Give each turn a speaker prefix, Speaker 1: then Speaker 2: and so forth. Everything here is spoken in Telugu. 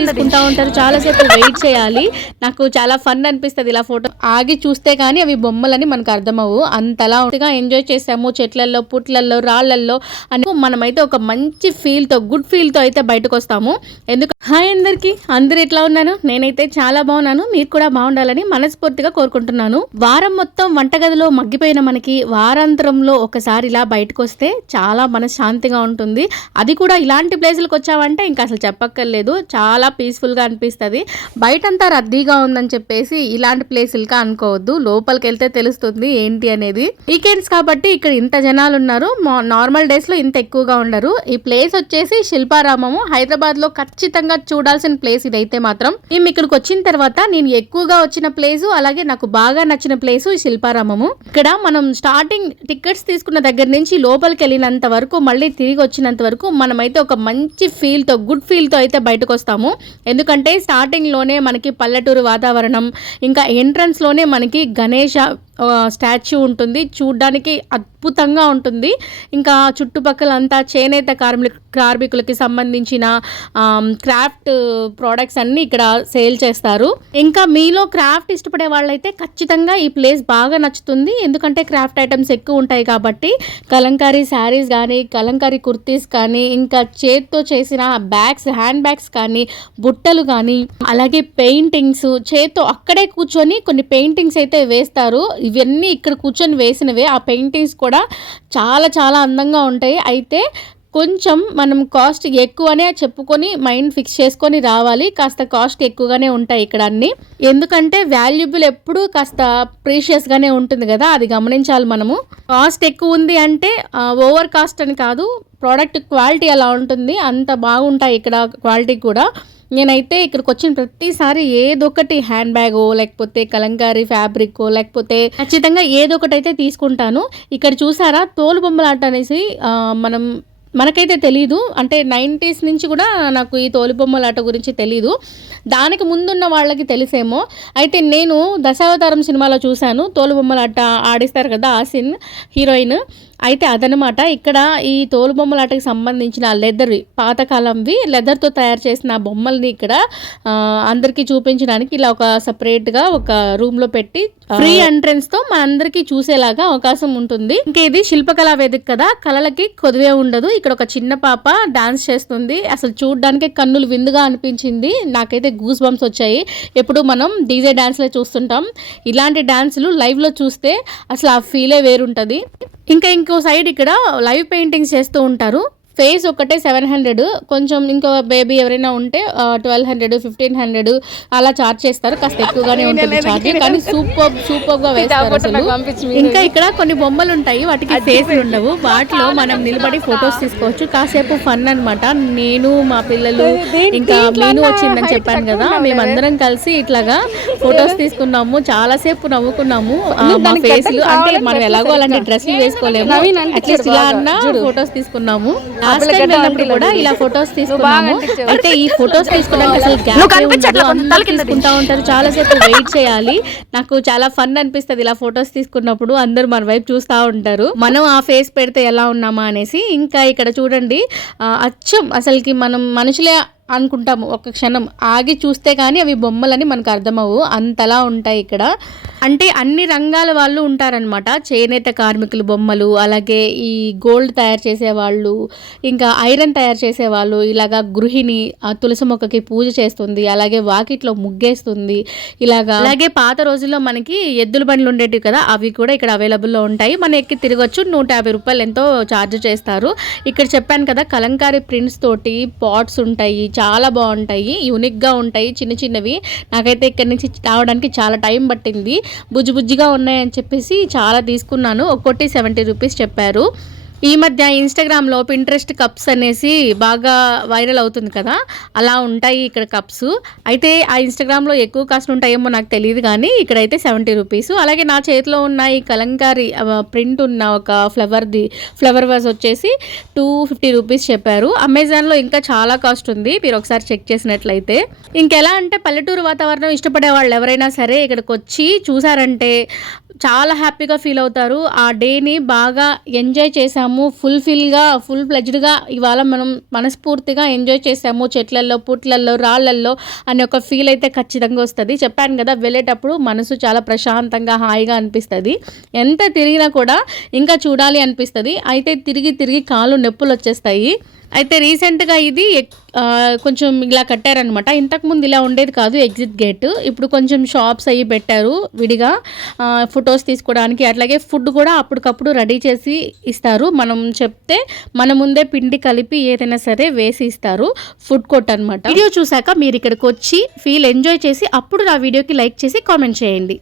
Speaker 1: తీసుకుంటా ఉంటారు. చాలాసేపు వెయిట్ చేయాలి. నాకు చాలా ఫన్ అనిపిస్తుంది ఇలా ఫోటో. ఆగి చూస్తే కానీ అవి బొమ్మలని మనకు అర్థమవు అంతలా ఉంటగా ఎంజాయ్ చేసాము. చెట్లల్లో పుట్లల్లో రాళ్ళల్లో అని మనమైతే ఒక మంచి ఫీల్తో గుడ్ ఫీల్తో అయితే బయటకు వస్తాము ఎందుకు హాయ్ అందరికి. అందరు ఎట్లా ఉన్నాను నేనైతే చాలా బాగున్నాను. మీరు కూడా బాగుండాలని మనస్ఫూర్తిగా కోరుకుంటున్నాను. వారం మొత్తం వంటగదిలో మగ్గిపోయిన మనకి వారాంతరంలో ఒకసారి ఇలా బయటకు వస్తే చాలా మనశ్శాంతిగా ఉంటుంది. అది కూడా ఇలాంటి ప్లేసులకు వచ్చామంటే ఇంకా అసలు చెప్పక్కర్లేదు. చాలా పీస్ఫుల్గా అనిపిస్తుంది. బయటంతా రద్దీగా ఉందని చెప్పేసి ఇలాంటి ప్లేసులుగా అనుకోవద్దు. లోపలికి వెళ్తే తెలుస్తుంది ఏంటి అనేది. వీకెండ్స్ కాబట్టి ఇక్కడ ఇంత జనాలు ఉన్నారు. మా- నార్మల్ డేస్లో ఇంత ఎక్కువగా ఉండరు. ఈ ప్లేస్ వచ్చేసి శిల్పారామము. హైదరాబాద్లో ఖచ్చితంగా ఖచ్చితంగా చూడాల్సిన ప్లేస్ ఇదైతే మాత్రం. మేము ఇక్కడికి వచ్చిన తర్వాత నేను ఎక్కువగా వచ్చిన ప్లేస్ అలాగే నాకు బాగా నచ్చిన ప్లేస్ ఈ శిల్పారామము. ఇక్కడ మనం స్టార్టింగ్ టికెట్స్ తీసుకున్న దగ్గర నుంచి లోపలికి వెళ్ళినంత వరకు మళ్ళీ తిరిగి వచ్చినంత వరకు మనమైతే ఒక మంచి ఫీల్తో గుడ్ ఫీల్తో అయితే బయటకు వస్తాము. ఎందుకంటే స్టార్టింగ్లోనే మనకి పల్లెటూరు వాతావరణం ఇంకా ఎంట్రన్స్లోనే మనకి గణేష స్టాచ్యూ ఉంటుంది. చూడ్డానికి అద్భుతంగా ఉంటుంది. ఇంకా చుట్టుపక్కల అంతా చేనేత కార్మిక కార్మికులకి సంబంధించిన క్రాఫ్ట్ ప్రోడక్ట్స్ అన్నీ ఇక్కడ సేల్ చేస్తారు. ఇంకా మీలో క్రాఫ్ట్ ఇష్టపడే వాళ్ళైతే ఖచ్చితంగా ఈ ప్లేస్ బాగా నచ్చుతుంది. ఎందుకంటే క్రాఫ్ట్ ఐటమ్స్ ఎక్కువ ఉంటాయి కాబట్టి కలంకారీ శారీస్ కానీ కలంకారీ కుర్తీస్ కానీ ఇంకా చేత్తో చేసిన బ్యాగ్స్ హ్యాండ్ బ్యాగ్స్ కానీ బుట్టలు కానీ అలాగే పెయింటింగ్స్ చేత్తో అక్కడే కూర్చొని కొన్ని పెయింటింగ్స్ అయితే వేస్తారు. ఇవన్నీ ఇక్కడ కూర్చొని వేసినవే. ఆ పెయింటింగ్స్ కూడా చాలా చాలా అందంగా ఉంటాయి. అయితే కొంచెం మనం కాస్ట్ ఎక్కువనే చెప్పుకొని మైండ్ ఫిక్స్ చేసుకొని రావాలి. కాస్త కాస్ట్ ఎక్కువగానే ఉంటాయి ఇక్కడ అన్ని. ఎందుకంటే వాల్యుబుల్ ఎప్పుడు కాస్త ప్రీషియస్గానే ఉంటుంది కదా అది గమనించాలి మనము. కాస్ట్ ఎక్కువ ఉంది అంటే ఓవర్ కాస్ట్ అని కాదు ప్రోడక్ట్ క్వాలిటీ అలా ఉంటుంది. అంత బాగుంటాయి ఇక్కడ క్వాలిటీ కూడా. నేనైతే ఇక్కడికి వచ్చిన ప్రతిసారి ఏదొకటి హ్యాండ్ బ్యాగో లేకపోతే కలంకారీ ఫ్యాబ్రిక్ లేకపోతే ఖచ్చితంగా ఏదొకటి అయితే తీసుకుంటాను. ఇక్కడ చూసారా తోలు బొమ్మలాట అనేసి మనం మనకైతే తెలీదు. అంటే నైంటీస్ నుంచి కూడా నాకు ఈ తోలుబొమ్మలాట గురించి తెలీదు. దానికి ముందున్న వాళ్ళకి తెలిసేమో. అయితే నేను దశావతారం సినిమాలో చూశాను. తోలుబొమ్మలాట ఆడిస్తారు కదా ఆ హీరోయిన్. అయితే అదనమాట ఇక్కడ ఈ తోలు బొమ్మలాటకి సంబంధించిన లెదర్ పాతకాలంవి లెదర్తో తయారు చేసిన బొమ్మల్ని ఇక్కడ అందరికీ చూపించడానికి ఇలా ఒక సపరేట్గా ఒక రూమ్లో పెట్టి ఫ్రీ ఎంట్రన్స్తో మనందరికీ చూసేలాగా అవకాశం ఉంటుంది. ఇంకా ఇది శిల్పకళా వేదిక కదా కళలకి కొదివే ఉండదు. ఇక్కడ ఒక చిన్న పాప డాన్స్ చేస్తుంది. అసలు చూడడానికి కన్నులు విందుగా అనిపించింది. నాకైతే గూస్ బంప్స్ వచ్చాయి. ఎప్పుడు మనం డీజే డాన్స్లే చూస్తుంటాం. ఇలాంటి డాన్సులు లైవ్లో చూస్తే అసలు ఆ ఫీలే వేరుంటుంది. ఇంకా ఇంకో సైడ్ ఇక్కడ లైవ్ పెయింటింగ్స్ చేస్తూ ఉంటారు. ఫేస్ ఒకటే సెవెన్ హండ్రెడ్. కొంచెం ఇంకో బేబీ ఎవరైనా ఉంటే ట్వెల్వ్ హండ్రెడ్ ఫిఫ్టీన్ హండ్రెడ్ అలా చార్జ్ చేస్తారు. కాస్త ఎక్కువగానే ఉంటుంది చార్జ్ కానీ సూపర్ సూపర్గా వేస్తారు అసలు. ఇంకా ఇక్కడ కొన్ని బొమ్మలు ఉంటాయి. వాటికి ఫేస్లు ఉండవు. వాటిలో మనం నిలబడి ఫొటోస్ తీసుకోవచ్చు. కాసేపు ఫన్ అన్నమాట. నేను మా పిల్లలు ఇంకా మీను వచ్చిందని చెప్పాను కదా మేమందరం కలిసి ఇట్లాగా ఫొటోస్ తీసుకున్నాము. చాలా సేపు నవ్వుకున్నాము. మా ఫేస్లు అంటే మనం ఎలాగో అలాంటి డ్రెస్సులు వేసుకోలేము. అట్లీస్ట్ ఇలా అన్నా ఫొటోస్ తీసుకున్నాము. లాస్ట్ టైం వెళ్ళినప్పుడు కూడా ఇలా ఫొటోస్ తీసుకున్నాము. అయితే ఈ ఫొటోస్ తీసుకోవడానికి అసలు గ్యాప్ తీసుకుంటా ఉంటారు. చాలా సేపు వెయిట్ చేయాలి. నాకు చాలా ఫన్ అనిపిస్తుంది ఇలా ఫొటోస్ తీసుకున్నప్పుడు. అందరూ మన వైపు చూస్తూ ఉంటారు. మనం ఆ ఫేస్ పెడితే ఎలా ఉన్నామా అనేసి ఇంకా ఇక్కడ చూడండి. అచ్చం. అసలుకి మనం మనుషులే అనుకుంటాము. ఒక క్షణం ఆగి చూస్తే కానీ అవి బొమ్మలని మనకు అర్థమవు అంతలా ఉంటాయి ఇక్కడ. అంటే అన్ని రంగాల వాళ్ళు ఉంటారనమాట చేనేత కార్మికులు బొమ్మలు అలాగే ఈ గోల్డ్ తయారు చేసే వాళ్ళు ఇంకా ఐరన్ తయారు చేసే వాళ్ళు ఇలాగా గృహిణి ఆ తులసి మొక్కకి పూజ చేస్తుంది అలాగే వాకిట్లో ముగ్గేస్తుంది ఇలాగా అలాగే పాత రోజుల్లో మనకి ఎద్దుల బండ్లు ఉండేటివి కదా అవి కూడా ఇక్కడ అవైలబుల్లో ఉంటాయి. మనం ఎక్కి తిరగచ్చు నూట యాభై రూపాయలు ఎంతో ఛార్జ్ చేస్తారు. ఇక్కడ చెప్పాను కదా కలంకారీ ప్రింట్స్ తోటి పాట్స్ ఉంటాయి చాలా బాగుంటాయి యూనిక్గా ఉంటాయి చిన్న చిన్నవి. నాకైతే ఇక్కడి నుంచి రావడానికి చాలా టైం పట్టింది. బుజ్జి బుజ్జిగా ఉన్నాయని చెప్పేసి చాలా తీసుకున్నాను. ఒక్కొక్కటి సెవెంటీ రూపీస్ చెప్పారు. ఈ మధ్య ఇన్స్టాగ్రామ్లో పింట్రెస్ట్ కప్స్ అనేసి బాగా వైరల్ అవుతుంది కదా? అలా ఉంటాయి ఇక్కడ కప్స్ అయితే ఆ ఇన్స్టాగ్రామ్లో ఎక్కువ కాస్ట్ ఉంటాయేమో నాకు తెలియదు కానీ ఇక్కడైతే సెవెంటీ రూపీస్ అలాగే నా చేతిలో ఉన్న ఈ కలంకారీ ప్రింట్ ఉన్న ఒక ఫ్లవర్ది ఫ్లవర్ వాజ్ వచ్చేసి టూ ఫిఫ్టీ రూపీస్ చెప్పారు. అమెజాన్లో ఇంకా చాలా కాస్ట్ ఉంది. మీరు ఒకసారి చెక్ చేసినట్లయితే. ఇంకెలా అంటే పల్లెటూరు వాతావరణం ఇష్టపడే వాళ్ళు ఎవరైనా సరే ఇక్కడికి వచ్చి చూసారంటే చాలా హ్యాపీగా ఫీల్ అవుతారు. ఆ డేని బాగా ఎంజాయ్ చేసాము ఫుల్ఫిల్గా ఫుల్ ప్లెజ్డ్గా ఇవాళ మనం మనస్ఫూర్తిగా ఎంజాయ్ చేసాము చెట్లల్లో పుట్లల్లో రాళ్ళల్లో అనే ఒక ఫీల్ అయితే ఖచ్చితంగా వస్తుంది. చెప్పాను కదా వెళ్ళేటప్పుడు మనసు చాలా ప్రశాంతంగా హాయిగా అనిపిస్తుంది. ఎంత తిరిగినా కూడా ఇంకా చూడాలి అనిపిస్తుంది. అయితే తిరిగి తిరిగి కాళ్ళు నొప్పులు వచ్చేస్తాయి. అయితే రీసెంట్గా ఇది కొంచెం ఇలా కట్టారనమాట ఇంతకుముందు ఇలా ఉండేది కాదు ఎగ్జిట్ గేట్. ఇప్పుడు కొంచెం షాప్స్ అవి పెట్టారు విడిగా. ఫొటోస్ తీసుకోవడానికి అట్లాగే ఫుడ్ కూడా అప్పటికప్పుడు రెడీ చేసి ఇస్తారు. మనం చెప్తే మన ముందే పిండి కలిపి ఏదైనా సరే వేసి ఇస్తారు. ఫుడ్ కోర్ట్ అనమాట వీడియో చూసాక మీరు ఇక్కడికి వచ్చి ఫీల్ ఎంజాయ్ చేసి అప్పుడు నా వీడియోకి లైక్ చేసి కామెంట్ చేయండి.